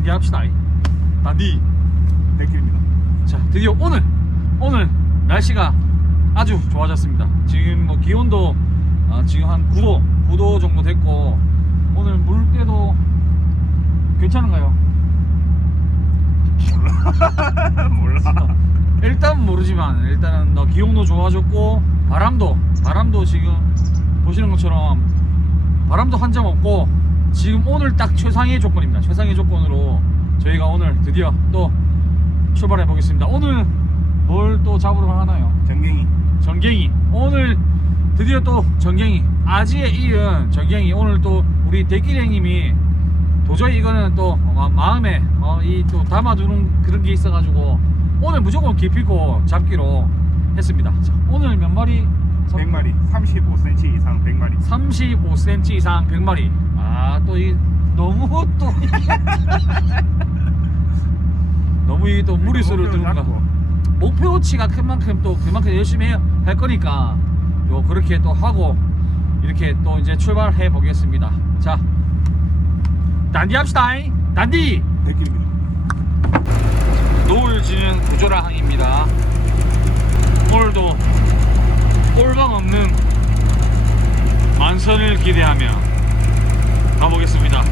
단디 합시다. 단디. 대길입니다. 자, 드디어 오늘 오늘 날씨가 아주 좋아졌습니다. 지금 뭐 기온도 아, 지금 한 9도 9도 정도 됐고 오늘 물때도 괜찮은가요? 몰라. 일단 모르지만 일단은 너 기온도 좋아졌고 바람도 바람도 지금 보시는 것처럼 바람도 한 점 없고 지금 오늘 딱 최상의 조건입니다. 최상의 조건으로 저희가 오늘 드디어 또 출발해 보겠습니다. 오늘 뭘 또 잡으러 하나요? 전갱이. 전갱이 오늘 드디어 또 전갱이 아지에 이은 전갱이 오늘 또 우리 대기랭님이 도저히 이거는 또 마- 마음에 어, 이또 담아두는 그런 게 있어가지고 오늘 무조건 기필코 잡기로 했습니다. 자, 오늘 몇 마리? 100마리. 35cm 이상 100마리. 35cm 이상 100마리. 아 또 이 너무 또 너무 이또 무리수를 두는 거. 목표치가 큰 만큼 또 그만큼 열심히 할 거니까 또 그렇게 또 하고 이렇게 또 이제 출발해 보겠습니다. 자, 단디 합시다. 단디. 대길입니다. 노을 지는 구조라항입니다. 오늘도 꼴방 없는 만선을 기대하며 가보겠습니다.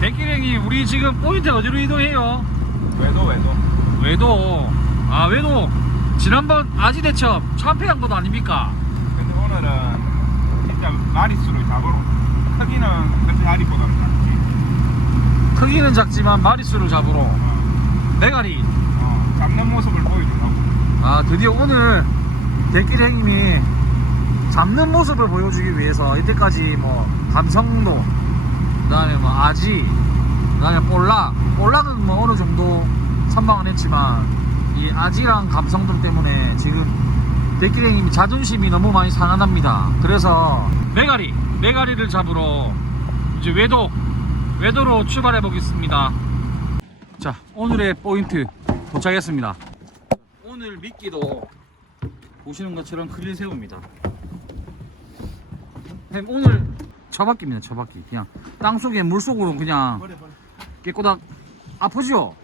백기랭이 우리 지금 포인트 어디로 이동해요? 외도 외도. 외도 아 외도 지난번 아지 대첩 참패한 것도 아닙니까? 근데 오늘은 진짜 마리수를 잡으러. 크기는 사실 아리보다는 작지. 크기는 작지만 마리수를 잡으러 어, 메가리 어, 잡는 모습을 보여주려고. 아 드디어 오늘 대길 행님이 잡는 모습을 보여주기 위해서 이때까지 뭐 감성도 그다음에 뭐 아지 그다음에 볼락 볼락은 뭐 어느 정도 선방은 했지만 이 아지랑 감성들 때문에 지금 대길 행님이 자존심이 너무 많이 상한합니다. 그래서 메가리 메가리를 잡으러 이제 외도 외도로 출발해 보겠습니다. 자 오늘의 포인트 도착했습니다. 오늘 미끼도 보시는 것처럼 크릴 새우입니다. 햄 오늘 처박기입니다. 처박기 그냥 땅 속에 물 속으로 그냥 버려 버려. 깨꼬닥 아프죠?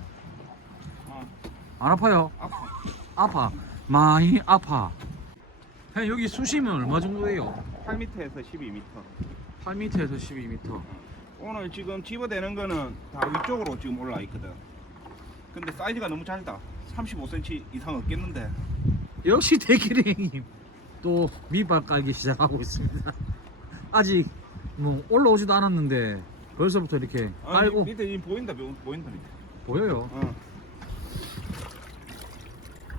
어, 안 아파요? 아파. 아파 많이 아파. 햄 여기 수심은 얼마 정도예요? 8m에서 12m. 8m에서 12m. 오늘 지금 집어대는 거는 다 위쪽으로 지금 올라와 있거든. 근데 사이즈가 너무 작다. 35cm 이상 없겠는데. 역시 대기랭님 또 밑밥 깔기 시작하고 있습니다. 아직 뭐 올라오지도 않았는데 벌써부터 이렇게 아, 깔고 밑에 지금 보인다 보- 보인다. 보여요. 어.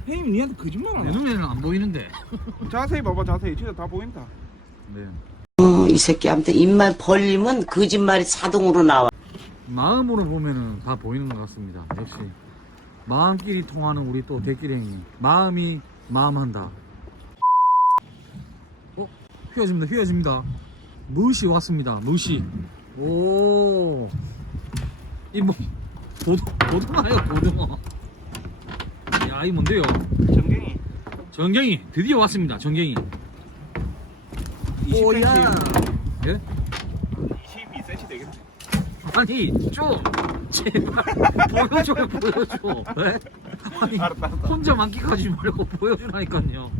형님 니한테 내 거짓말하나? 눈에는 안 보이는데. 자세히 봐봐 자세히 진짜 다 보인다. 네. 어, 이 새끼한테 입만 벌리면 거짓말이 자동으로 나와. 마음으로 보면은 다 보이는 것 같습니다. 역시 마음끼리 통하는 우리 또 대끼랭이 마음이 마음 한다. 어 휘어집니다. 휘어집니다. 무시 왔습니다. 무시. 오. 이뭐 고등 고등어요 고등어. 야 이 뭔데요? 전갱이 전갱이 드디어 왔습니다. 전갱이. 20cm. 예? 22cm 되겠네. 아니 좀 제발 보여줘요 보여줘 왜? 아니 알았다 알았다. 혼자 만끽하지 말고 보여주라니까요.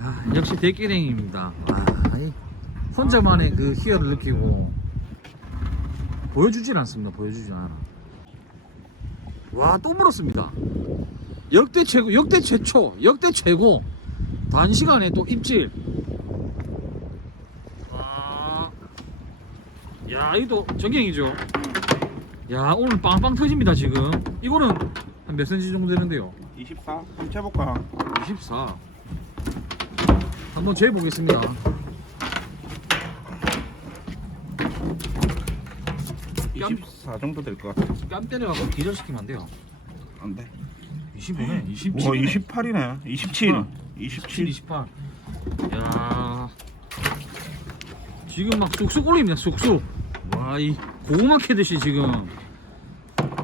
아 역시 대기랭입니다. 아, 이 혼자만의 그 희열을 느끼고 보여주질 않습니다. 보여주질 않아. 와 또 물었습니다. 역대 최고 역대 최초 역대 최고. 단시간에 또 입질. 와. 야 이거 전갱이죠 야 오늘 빵빵 터집니다 지금 이거는 한 몇 센치 정도 되는데요 24. 한번 재볼까? 24 한번 재보겠습니다 24 정도 될 것 같아. 뺨 때려갖고 기절시키면 안 돼요 안 돼. 25네 27 와 28이네. 27. 어. 27. 28 야 지금 막 쑥쑥 올립니다 쑥쑥 와이 고구마 캐듯이 지금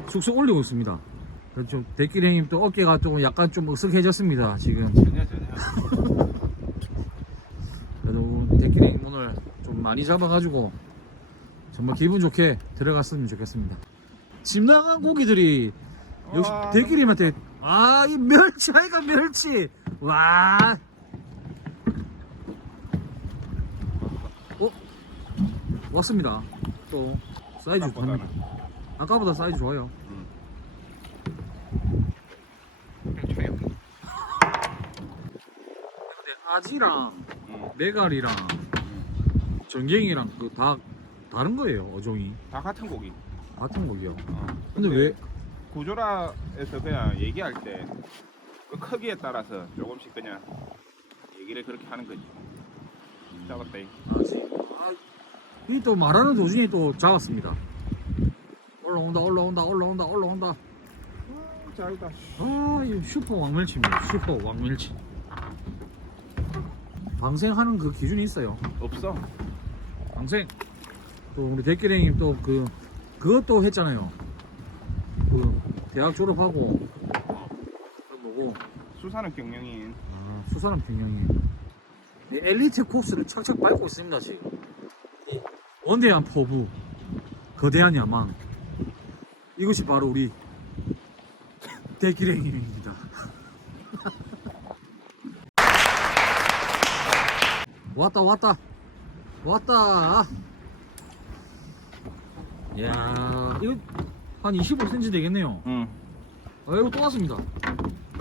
쑥쑥 올리고 있습니다 그렇죠 대기랭님 또 어깨가 또 약간 좀 으쓱해졌습니다 지금 전혀 전혀. 그래도 대기랭 오늘 좀 많이 잡아가지고 정말 기분 좋게 들어갔으면 좋겠습니다. 집 나간 고기들이 역시 와, 대기님한테 아 이 멸치 아이가 멸치 와 어? 왔습니다 또 사이즈. 좋답니다 아까보다 사이즈 좋아요. 근데 아지랑 응. 메갈이랑 전갱이랑 그 다 다른 거예요 어종이 다 같은 고기. 같은 거기요 어. 근데 왜 구조라에서 그냥 얘기할 때 그 크기에 따라서 조금씩 그냥 얘기를 그렇게 하는 거지. 잡았대. 아지 아, 이 또 말하는 도중에 또 잡았습니다 올라온다 올라온다 올라온다 올라온다 잘다. 아, 이 슈퍼 왕멸치입니다. 슈퍼 왕멸치. 방생하는 그 기준이 있어요. 없어. 방생. 또 우리 대기랭님 또 그 그것도 했잖아요. 그 대학 졸업하고 그 뭐고 수사는 경영인. 아, 수사람 경영이 이 엘리트 코스를 착착 밟고 있습니다 지금. 이 원대한 포부, 거대한 야망. 이것이 바로 우리 대기랭님입니다. 왔다 왔다 왔다. 야 이거 한 25cm 되겠네요. 응. 아 이거 또 왔습니다.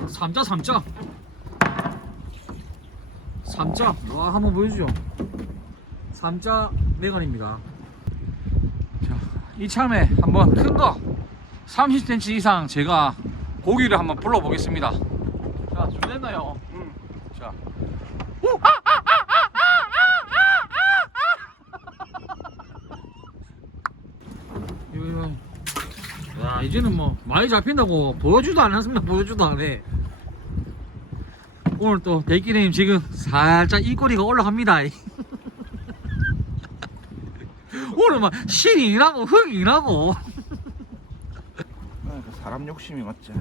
삼자 삼자. 삼자. 와 한번 보여주죠. 삼자 메간입니다. 자 이참에 한번 큰 거 30cm 이상 제가 고기를 한번 불러 보겠습니다. 자 준비됐나요? 응. 자. 이거, 이거. 야 이제는 뭐 많이 잡힌다고 보여주도 않았습니다 보여주도 안해 오늘 또 대기님 지금 살짝 입꼬리가 올라갑니다 오늘 막 신이 나고 흥이 나고 사람 욕심이 맞지.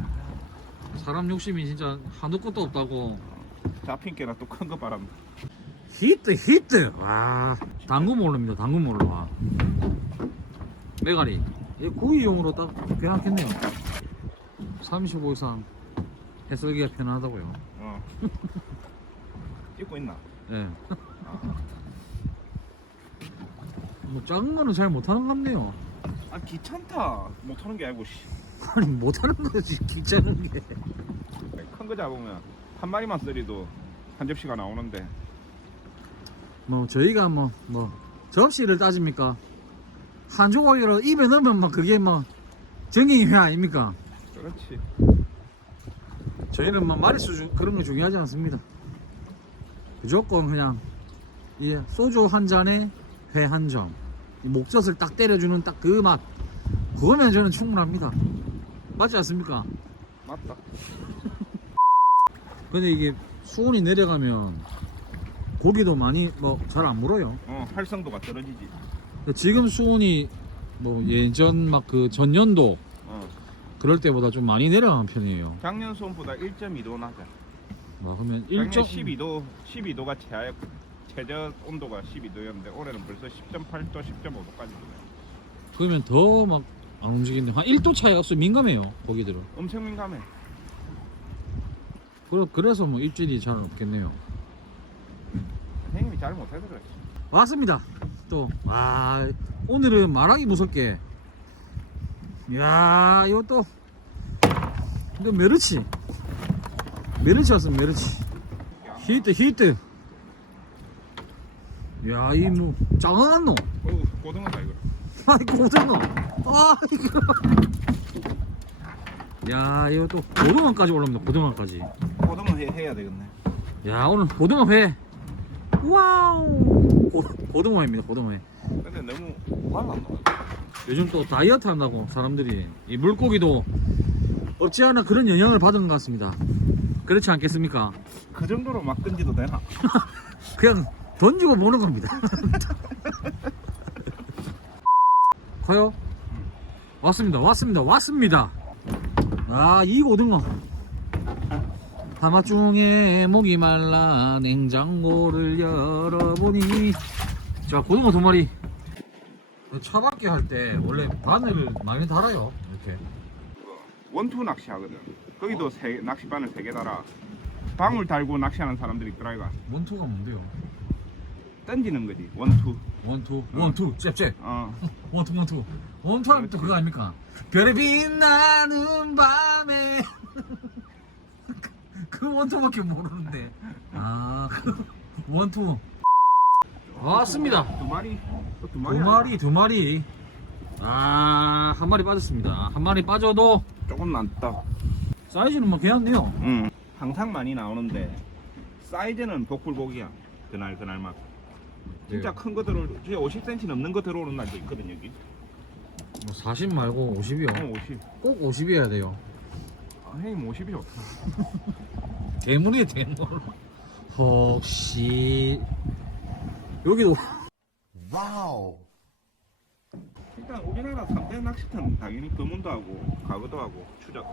사람 욕심이 진짜 한두 끝도 없다고 잡힌 게나 또 큰 거 바람. 히트 히트 와 당근 몰릅니다 당근 몰라 와. 메가리 이 구이용으로 딱 괜찮겠네요 35 이상 해설기가 편하다고요 어. 찍고 있나? 예. 아. 뭐 작은 거는 잘 못하는 것 같네요 아 귀찮다. 못하는 게 아니고 씨. 아니 못하는 거지 귀찮은 게 큰 거 잡으면 한 마리만 쓰리도 한 접시가 나오는데 뭐 저희가 뭐 뭐 접시를 따집니까 한 조각이라도 입에 넣으면 뭐 그게 뭐 정경이 회 아닙니까 그렇지. 저희는 뭐 마리수 주- 그런 거 중요하지 않습니다. 무조건 그냥 이 소주 한 잔에 회 한 점, 이 목젖을 딱 때려주는 딱 그 맛, 그거면 저는 충분합니다. 맞지 않습니까? 맞다. 근데 이게 수온이 내려가면 고기도 많이 뭐 잘 안 물어요. 어 활성도가 떨어지지. 근데 지금 수온이 뭐 예전 막 그 전년도 어 그럴 때보다 좀 많이 내려간 편이에요. 작년 수온보다 1.2도 낮아. 뭐 그러면 작년 1점 12도 12도가 최하 최저 온도가 12도였는데 올해는 벌써 10.8도 10.5도까지 그러면 더 막 안 움직이는데 한 1도 차이가 없어 민감해요 고기들은. 엄청 민감해. 그래, 그래서 뭐 입질이 잘 없겠네요. 선생님이 잘 못해서 그래. 왔습니다. 또, 아, 오늘은 말하기 무섭게. 이야, 이거 또, 이거 메르치. 메르치 왔습니다, 메르치. 히트, 히트. 이야, 이 뭐, 놈. 어우 고등어다 이거. 아이, 고등어. 아, 이거. 야, 이거 또, 고등어까지 올라옵니다, 고등어까지. 고등어 해, 해야 되겠네. 야 오늘 고등어 회 와우 고, 고등어회입니다 고등어 회 근데 너무 말랐나? 요즘 또 다이어트 한다고 사람들이 이 물고기도 없지 않아 그런 영향을 받은 것 같습니다 그렇지 않겠습니까 그 정도로 막 던지도 되나? 그냥 던지고 보는 겁니다 커요? 왔습니다 왔습니다 왔습니다 아 이 고등어 하맛 중에 목이 말라 냉장고를 열어보니 자 고등어 두 마리 차박기 할 때 원래 바늘을 많이 달아요. 이렇게. 원투 낚시 하거든. 거기도 세, 낚시바늘 세 개 달아. 방울 달고 낚시하는 사람들이 있더라 이가. 원투가 뭔데요? 던지는 거지. 원투. 원투, 어. 원투, 잽잽. 어. 원투, 원투. 원투 하면 또 그거 아닙니까? 별이 빛나는 밤에. 그 원투밖에 모르는데. 아, 그 원투. 왔습니다. 두 마리. 어, 두두 마리. 마리, 두 마리. 아, 한 마리 빠졌습니다. 한 마리 빠져도 조금 낫다. 사이즈는 뭐 괜찮네요. 응. 항상 많이 나오는데 사이즈는 복불복이야. 그날 그날만. 진짜 네. 큰거 들어, 진짜 50cm 넘는 거 들어오는 날도 있거든 여기. 뭐40 말고 50이요. 어, 50. 꼭 50이어야 돼요. 아, 형님 50이 좋다. 대물이에요, 대물. 혹시 여기도 일단 우리나라 3대 낚시터는 당연히 금운도 하고 가거도 하고 추적.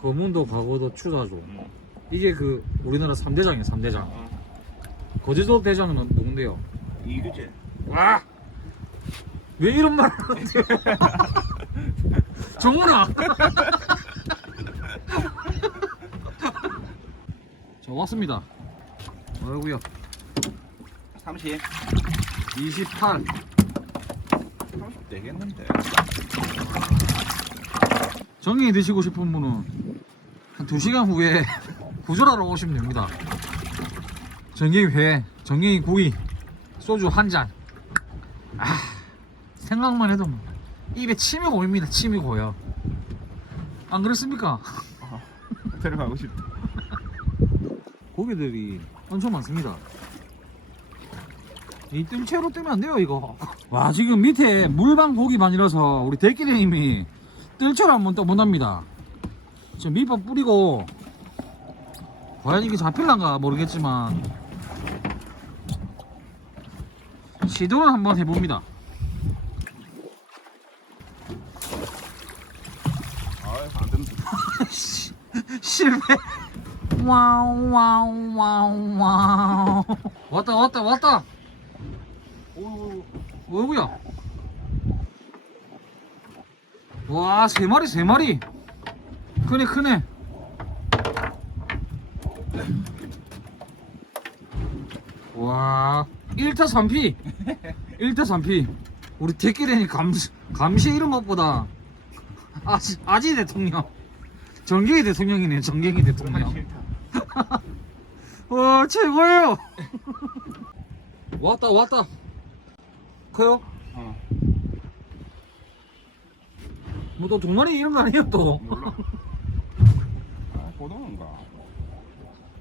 검은도 과거도 추다죠. 응. 이게 그 우리나라 3대장이에요, 3대장. 어. 거제도 대장은 누군데요? 이규제. 와! 왜 이런 말을 하는데요? 정훈아! 자, 왔습니다. 아이고야. 30. 28. 30 되겠는데. 정갱이 드시고 싶은 분은 한 2시간 후에 구조하러 오시면 됩니다. 정갱이 회, 정갱이 구이, 소주 한 잔. 아, 생각만 해도 뭐 입에 침이 고입니다. 침이 고요. 안 그렇습니까? 데려가고 싶다. 고기들이 엄청 많습니다. 이 뜰채로 뜨면 안 돼요, 이거. 와, 지금 밑에 물방 고기반이라서 우리 대기님이 뜰채로 한번 떠본답니다. 지금 밑밥 뿌리고, 과연 이게 잡힐란가 모르겠지만, 시도는 한번 해봅니다. 아, 실패. 와우 와우 와우 와우. 왔다 왔다 왔다. 오, 어이구야. 와, 세 마리, 세 마리. 크네, 크네. 와, 1타 3피. 1타 3피. 우리 대끼랭이 감시, 감시 이런 것보다 아지, 아지 대통령. 정경희 대통령이네, 정경희 대통령. 와, 최고예요. 왔다, 왔다. 커요? 어, 뭐또두 마리 이런 거 아니에요 또? 몰라. 아, 고등어인가?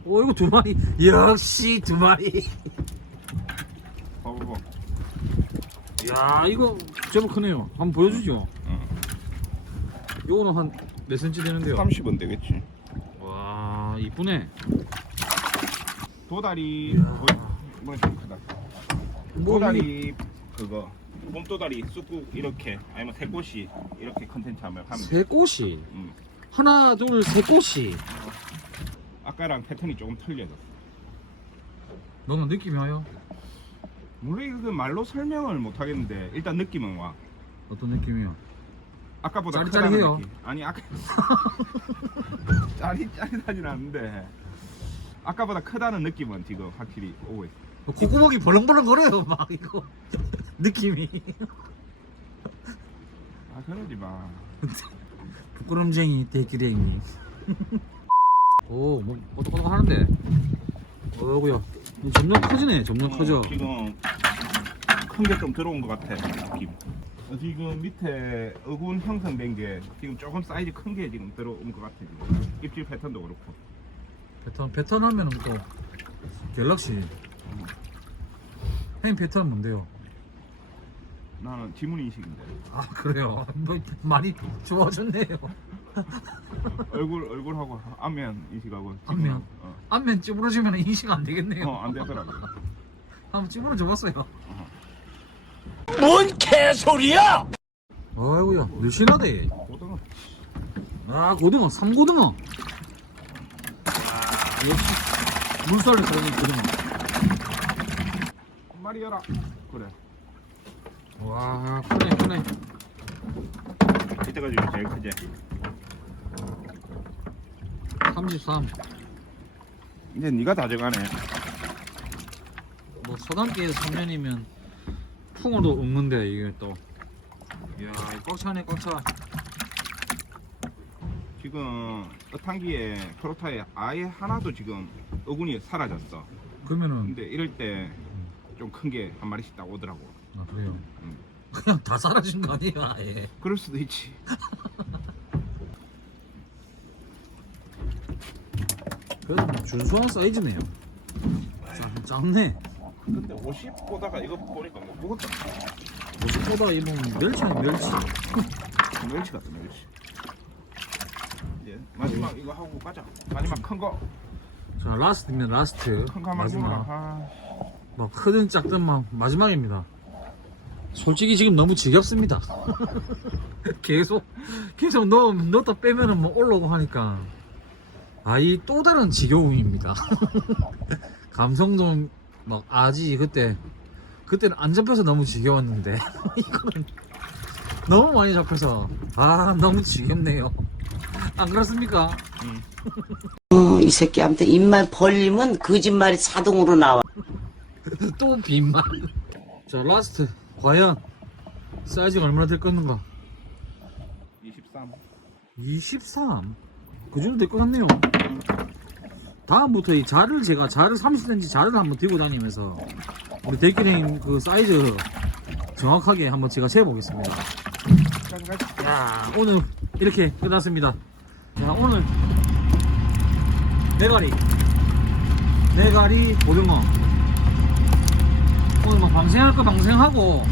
오 이거 두 마리 역시 두 마리 봐봐봐. 야 이거 제법 크네요 한번 보여주죠 어. 요거는 한 몇 센치 되는데요 30은 되겠지. 와 이쁘네 도다리, 좀 크다. 뭐 도다리 그거 봄도다리 쑥국 이렇게 아니면 새꽃이 이렇게 컨텐츠 하면 하면 돼. 세 꽃이 음. 하나 둘 세 꽃이 아까랑 패턴이 조금 틀려졌어. 너는 느낌이 와요? 물론 그 말로 설명을 못 하겠는데 일단 느낌은 와. 어떤 느낌이요? 아까보다 짜릿짜릿해요. 크다는 느낌. 아니 아까 짜릿짜릿하진 않은데 아까보다 크다는 느낌은 지금 확실히 오고 있어. 콧구멍이 벌렁벌렁 거려요 막 이거 느낌이 아 그러지 마. 부끄럼쟁이 대기랭이 오뭐 꼬독꼬독 하는데 어구야 점점 커지네 점점 어, 커져 지금 큰 게 좀 들어온 것 같아 느낌. 어, 지금 밑에 어군 형성된 게 지금 조금 사이즈 큰 게 지금 들어온 것 같아 지금. 입질 패턴도 그렇고. 패턴 패턴 하면은 또 갤럭시 형님 패턴 뭔데요? 나는 지문 인식인데. 아 그래요? 뭐 많이 좋아졌네요. 얼굴 얼굴하고 앞면 인식하고 앞면? 어, 앞면 찌부러지면 인식 안 되겠네요. 어, 안 되더라고. 한번 찌부러져 봤어요. 뭔 개소리야! 아이고야 늘씬하대. 고등어. 아 고등어 삼고등어. 아 역시 물살을 그러는 고등어. 한 마리 열어. 그래. 와 크네 크네. 이때까지 제일 크지? 33 이제 네가 다 져가네. 뭐 서당계에서 3년이면 풍어도 없는데 이게 또. 이야 꽉 차네 꽉차. 지금 어탕기에 프로타에 아예 하나도 지금 어군이 사라졌어. 그러면은 근데 이럴 때 좀 큰 게 한 마리씩 딱 오더라고 아 그래요? 음. 그냥 다 사라진 거 아니에요? 아예. 그럴 수도 있지. 그래도 뭐 준수한 사이즈네요. 짜- 작네. 근데 50 보다가 이거 보니까 뭐 무겁다 모습보다 이번 멸치 아니 멸치? 멸치 같다 멸치. 이제 마지막 이거 하고 가자. 마지막 큰 거. 자 라스트입니다 라스트. 큰 거 한번 먹어라 마지막 아, 뭐 크든 작든 막 마지막입니다. 솔직히 지금 너무 지겹습니다. 계속 계속 넣 넣다 빼면은 뭐 올라오고 하니까 아 이 또 다른 지겨움입니다. 감성돔 막 아지 그때 그때는 안 잡혀서 너무 지겨웠는데 이거는 너무 많이 잡혀서 아 너무 지겹네요. 안 그렇습니까? 어, 이 새끼한테 입만 벌리면 거짓말이 자동으로 나와. 또 빈말. 자 라스트 과연 사이즈가 얼마나 될 건가? 23 23. 그 정도 될 것 같네요. 다음부터 이 자를 제가 자를 30cm 자를 한번 들고 다니면서 우리 대기랭 그 사이즈 정확하게 한번 제가 재보겠습니다. 야 오늘 이렇게 끝났습니다. 자 오늘 네가리 네가리 고등어 오늘 뭐 방생할 거 방생하고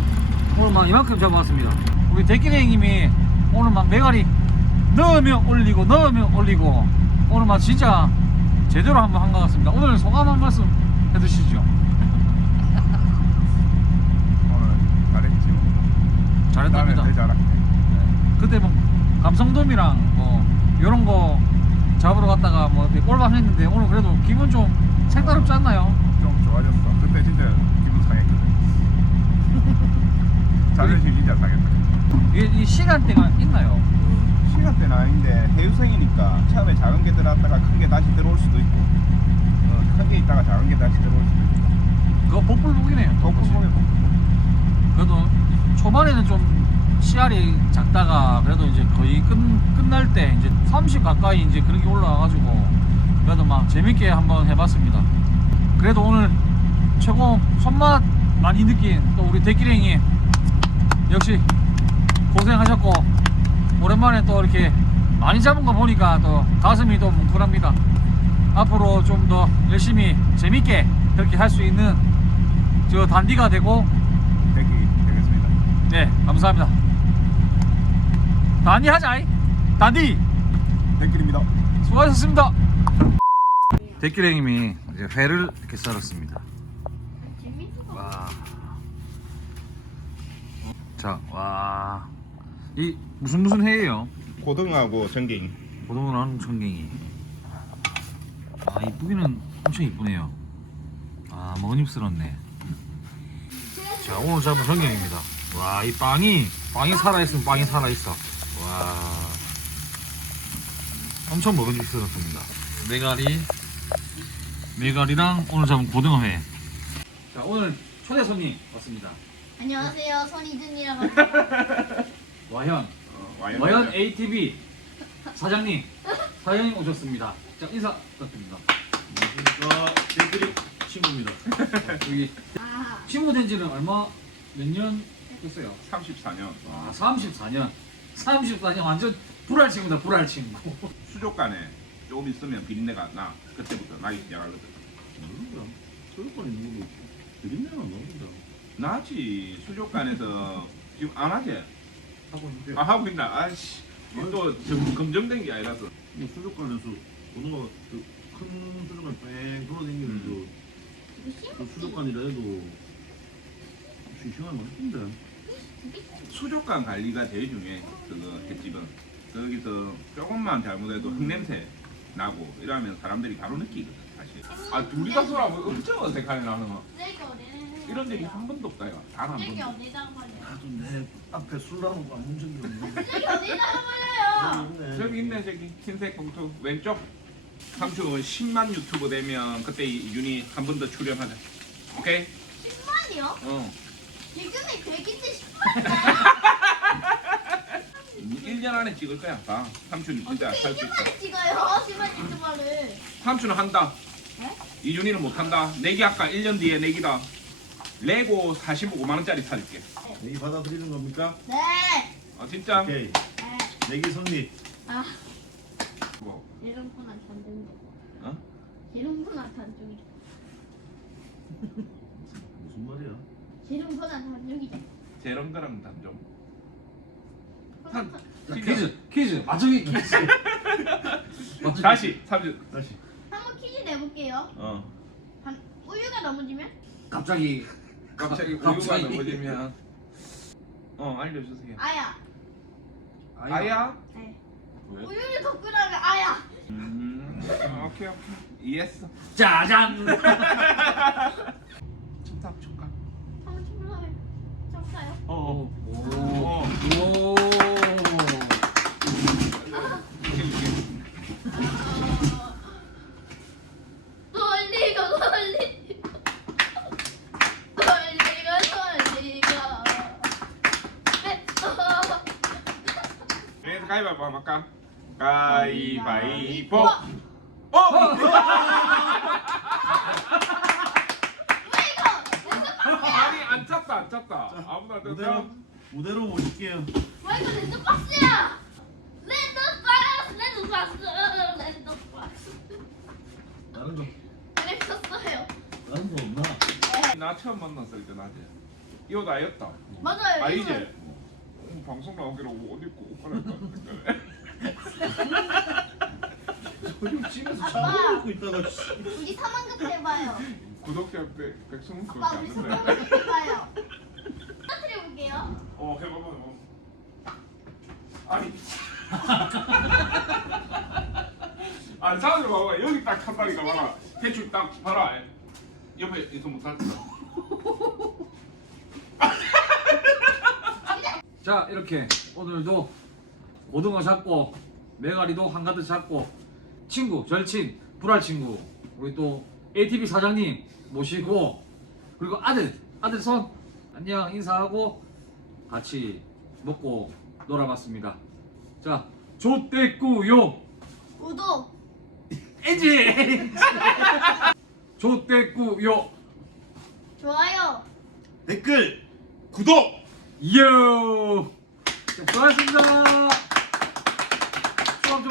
오늘 막 이만큼 잡아왔습니다. 우리 대기랭님이 오늘 막 메가리 넣으면 올리고 넣으면 올리고 오늘 막 진짜 제대로 한번 한 것 같습니다. 오늘 소감 한 말씀 해주시죠. 오늘 잘했지 뭐. 잘했답니다. 나는 더 잘할게 그때 뭐 감성돔이랑 뭐 이런 거 잡으러 갔다가 뭐 이렇게 꼴방 했는데 오늘 그래도 기분 좀 색다릅지 않나요? 좀 좋아졌어 그때 진짜 기분 자존심 진짜 상했다 이게 이 시간대가 있나요? 시간대는 아닌데 해유생이니까 처음에 작은 게 들어왔다가 큰 게 다시 들어올 수도 있고 어, 큰게 있다가 작은 게 다시 들어올 수도 있고 그거 복불복이네요. 덕분에 그래도 초반에는 좀 씨알이 작다가 그래도 이제 거의 끝, 끝날 때 이제 30 가까이 이제 그런 게 올라와가지고 그래도 막 재밌게 한번 해봤습니다. 그래도 오늘 최고 손맛 많이 느낀 또 우리 대기랭이 역시 고생하셨고 오랜만에 또 이렇게 많이 잡은 거 보니까 또 가슴이 또 뭉클합니다. 앞으로 좀 더 열심히 재밌게 그렇게 할 수 있는 저 단디가 되고 되기 되겠습니다 네, 감사합니다. 단디 하자. 단디 댓글입니다 수고하셨습니다. 대기랭님이 이제 회를 이렇게 썰었습니다. 와. 자, 와. 이 무슨 무슨 회예요? 고등하고 전갱이 고등어랑 청갱이. 아, 이쁘기는 엄청 이쁘네요. 아, 먹음직스럽네. 자, 오늘 잡은 청갱입니다. 와, 이 빵이, 빵이 살아있으면 빵이 살아있어. 와. 엄청 먹음직스럽습니다. 메가리, 메가리랑 오늘 잡은 고등어회. 자, 오늘 초대 손님 왔습니다. 안녕하세요, 손이준이라고 합니다. 와현. 어, 와인 와현 ATV 사장님, 사장님 오셨습니다. 자, 인사 부탁드립니다. 안녕하십니까 대들이 친구입니다. 여기 아, 친구 된 지는 얼마, 몇 년 됐어요? 34년 아, 34년. 34년 완전 불알 친구다, 불알 친구. 수족관에 조금 있으면 비린내가 나 그때부터 나기 시작하거든 모르겠다. 소유권이 누구 드림내가 나옵니다. 나지 수족관에서. 지금 안 하지? 하고 있는데. 아 하고 있나? 아씨. 또 지금 검증된 게 아니라서. 뭐 수족관에서 오는 거큰 수족관 뺑 돌아다니는 저, 그 수족관이라 해도 시시하게 맛있던데. 수족관 관리가 제일 중요해 그거 횟집은. 거기서 조금만 잘못해도 흙냄새 나고 이러면 사람들이 바로 느끼거든 아 둘이 가서라 뭐 엄청 어색하네 나는 이런 일이 한 번도 없다 이거. 단한 번도. 나도 내 앞에 술 나온 거안 문제인 게 없네. 저기 있네 저기. 흰색 봉투. 왼쪽. 삼촌 10만 유튜브 되면 그때 이 윤희 한 번 더 출연하자. 오케이? 10만이요? 어. 지금이 100인데 10만이야? 1년 안에 찍을 거야 다. 삼촌 진짜 살수 있다 1만에 찍어요? 10만 유튜버를? 삼촌은 한다. 이준이는 못한다 내기 아까 1년 뒤에 내기다 레고 45만 원짜리 사줄게 내기 받아들이는 겁니까? 네! 아 진짜? 오케이. 네. 내기 승리. 아뭐 재롱분한 단종이 어? 재롱분한 단종이 무슨 말이야? 재롱분한 단종이죠 재롱드랑 단종 한... 자, 퀴즈 퀴즈 맞추기 퀴즈. 다시 삼촌 다시. 내볼게요 어 반... 우유가 넘어지면? 갑자기 갑자기 우유가 갑자기. 넘어지면 어 알려주세요 아야 아야? 네 왜? 우유를 덮으라면 아야 음 아, 오케이 오케이 이해했어 짜잔 첨탑 촉각 한번 쳐볼래요? 쳐볼까요? 어어 오. 어. 오. 돌리고 돌리고 돌리고 돌리고 네. 그래서 가위바위보 한번 할까? 가위바위보 어? 어! 왜 이거? 아니 안 찼다 안 찼다 아무나 무대로 떴다 무대로 모실게요. 왜 이거 랜드박스야? 랜드박스 랜드박스 랜드박스 다른 거 그랬었어요 다른 거 없나? 네나 처음 만났을 때 낮에 이거 나였다 맞아요 아 이거. 이제 음, 방송 나오기로 옷 입고 옷 갈아입고 소리 집에서 먹고 있다가 씨. 우리 3만급 해봐요. 구독자 100, 120명밖에 아빠 안 우리 3만급 해봐요. 터뜨려 볼게요. 어 해봐봐 어. 아니. 아니 사람들 봐봐. 여기 딱 한다니까 봐라. 대충 딱 봐라. 옆에 못할 거 자 이렇게 오늘도 고등어 잡고 메가리도 한가득 잡고 친구 절친 불알 친구 우리 또 ATV 사장님 모시고 그리고 아들 아들 손 안녕 인사하고 같이 먹고 놀아봤습니다. 자 조떼꾸요. 구독. 에지! 조떼꾸요. 좋아요. 댓글 구독! 이 요! 자, 수고하셨습니다. 추억